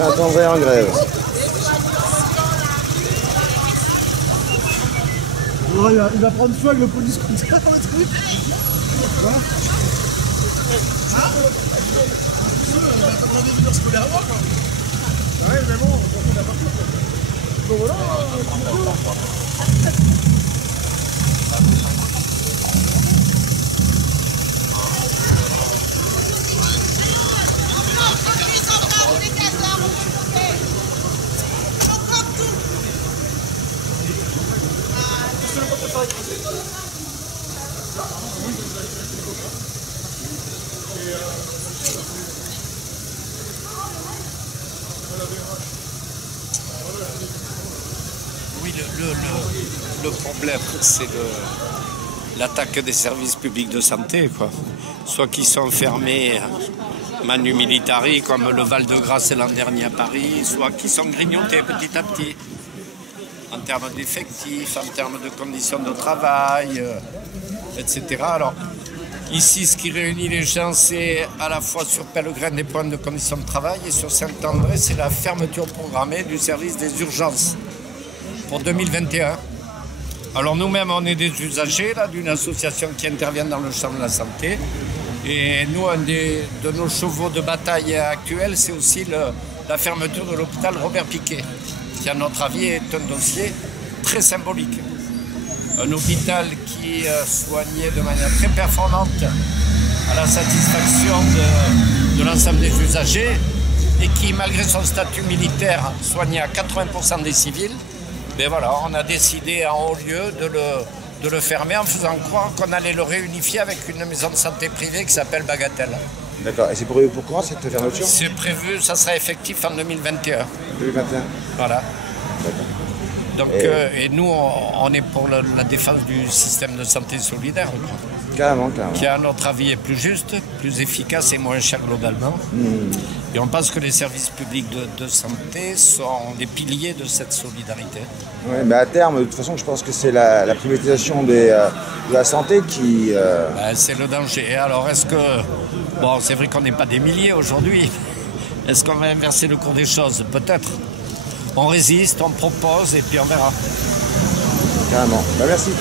Saint-André en grève. Ouais, il va prendre feu avec le police scooter dans le truc. Voilà. On a demandé de venir scolaire avant quoi. Ouais mais bon, on a pas tout quoi. Bon voilà. Oui, le problème, c'est l'attaque des services publics de santé, quoi. Soit qui sont fermés manu militari, comme le Val-de-Grâce l'an dernier à Paris, soit qui sont grignotés petit à petit, en termes d'effectifs, en termes de conditions de travail, etc. Alors, ici, ce qui réunit les gens, c'est à la fois sur Pellegrin des points de conditions de travail et sur Saint-André, c'est la fermeture programmée du service des urgences pour 2021. Alors nous-mêmes, on est des usagers d'une association qui intervient dans le champ de la santé. Et nous, un de nos chevaux de bataille actuels, c'est aussi la fermeture de l'hôpital Robert Piquet, qui à notre avis est un dossier très symbolique. Un hôpital qui soignait de manière très performante à la satisfaction de l'ensemble des usagers et qui, malgré son statut militaire, soignait à 80% des civils. Mais voilà, on a décidé en haut lieu de le fermer en faisant croire qu'on allait le réunifier avec une maison de santé privée qui s'appelle Bagatelle. D'accord. Et c'est pour quand cette fermeture? C'est prévu, ça sera effectif en 2021. 2021. Voilà. D'accord. Donc, et nous, on est pour la défense du système de santé solidaire, Carrément, carrément. qui à notre avis est plus juste, plus efficace et moins cher globalement. Et on pense que les services publics de santé sont des piliers de cette solidarité. Oui, mais à terme, de toute façon, je pense que c'est la privatisation de la santé qui... Ben, c'est le danger. Et alors, est-ce que... Bon, c'est vrai qu'on n'est pas des milliers aujourd'hui. Est-ce qu'on va inverser le cours des choses? Peut-être. On résiste, on propose et puis on verra. Carrément. Ben, merci.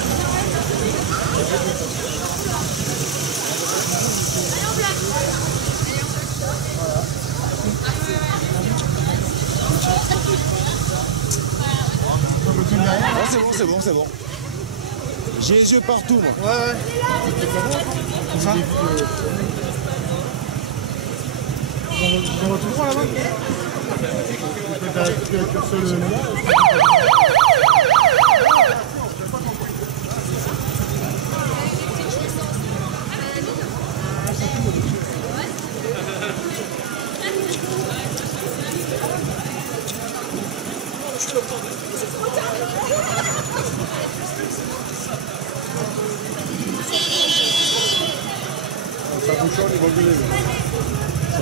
C'est bon, c'est bon. J'ai les yeux partout, moi. Ouais. Comme ça. J'en vois tout droit là-bas.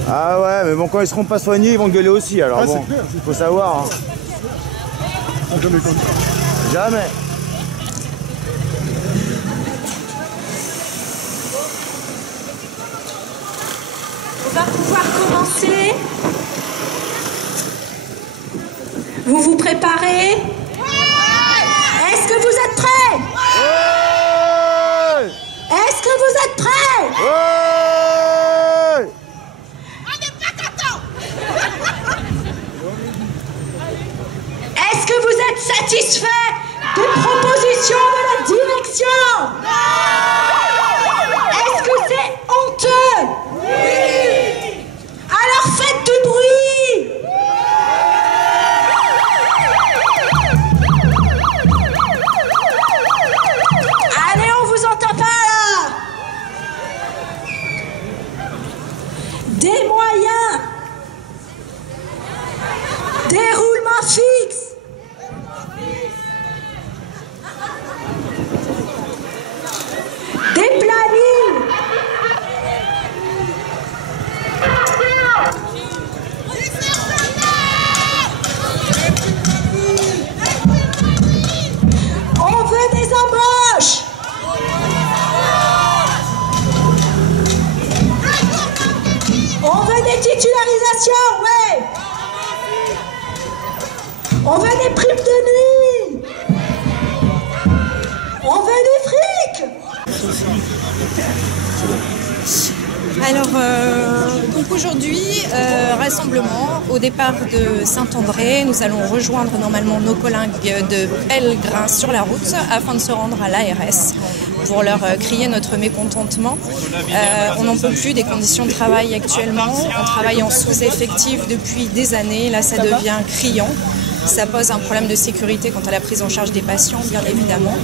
Ah ouais, mais bon, quand ils seront pas soignés, ils vont gueuler aussi. Alors bon, faut savoir. Hein. Jamais comme ça. Jamais. On va pouvoir commencer. Vous vous préparez? Est-ce que vous êtes prêts? Ouais. Est-ce que vous êtes prêts? Ouais. Est-ce que vous êtes satisfait des propositions de la direction? Est-ce que c'est honteux? Oui. Alors faites du bruit. Alors, donc aujourd'hui, rassemblement au départ de Saint-André. Nous allons rejoindre normalement nos collègues de pèlerins sur la route afin de se rendre à l'ARS pour leur crier notre mécontentement. On n'en peut plus des conditions de travail actuellement. On travaille en sous-effectif depuis des années. Là, ça devient criant. Ça pose un problème de sécurité quant à la prise en charge des patients, bien évidemment,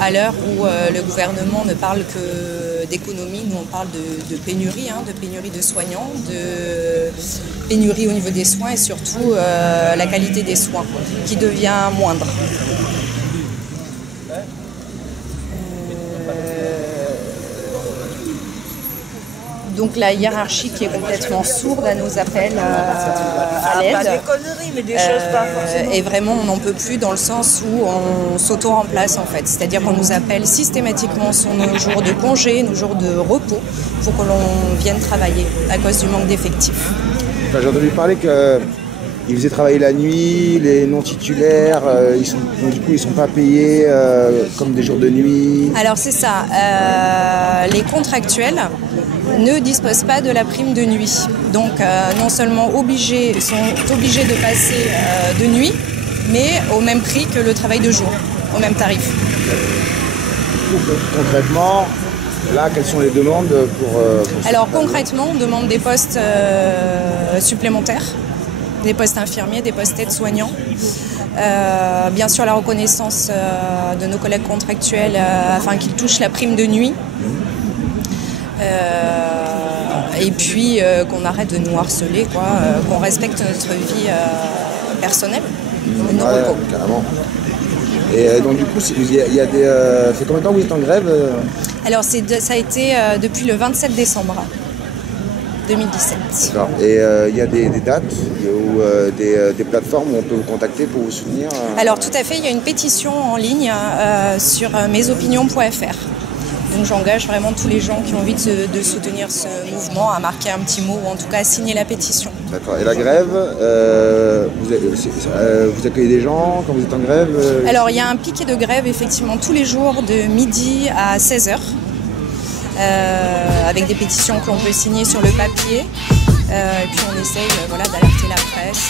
à l'heure où le gouvernement ne parle que d'économie. Nous, on parle de pénurie, de pénurie de soignants, de pénurie au niveau des soins et surtout la qualité des soins qui devient moindre. Donc la hiérarchie qui est complètement sourde à nos appels à l'aide. Et vraiment on n'en peut plus dans le sens où on s'auto-remplace en fait. C'est-à-dire qu'on nous appelle systématiquement sur nos jours de congé, nos jours de repos pour que l'on vienne travailler à cause du manque d'effectifs. Enfin, j'ai entendu parler qu'ils faisaient travailler la nuit, les non-titulaires, du coup ils ne sont pas payés comme des jours de nuit. Alors c'est ça, les contractuels ne disposent pas de la prime de nuit. Donc non seulement sont obligés de passer de nuit, mais au même prix que le travail de jour, au même tarif. Concrètement, là, quelles sont les demandes pour Alors concrètement, on demande des postes supplémentaires, des postes infirmiers, des postes aides-soignants. Bien sûr, la reconnaissance de nos collègues contractuels afin qu'ils touchent la prime de nuit. Et puis qu'on arrête de nous harceler, qu'on respecte notre vie personnelle, nos repos. Carrément. Et donc du coup, il y a des... ça fait combien de temps que vous êtes en grève Alors ça a été depuis le 27 décembre 2017. D'accord. Et il y a des dates ou des plateformes où on peut vous contacter pour vous soutenir Alors tout à fait, il y a une pétition en ligne sur mesopinions.fr. Donc j'engage vraiment tous les gens qui ont envie de soutenir ce mouvement à marquer un petit mot ou en tout cas à signer la pétition. D'accord. Et la grève, vous accueillez des gens quand vous êtes en grève Alors il y a un piquet de grève effectivement tous les jours de midi à 16h avec des pétitions que l'on peut signer sur le papier. Et puis on essaye d'alerter la presse.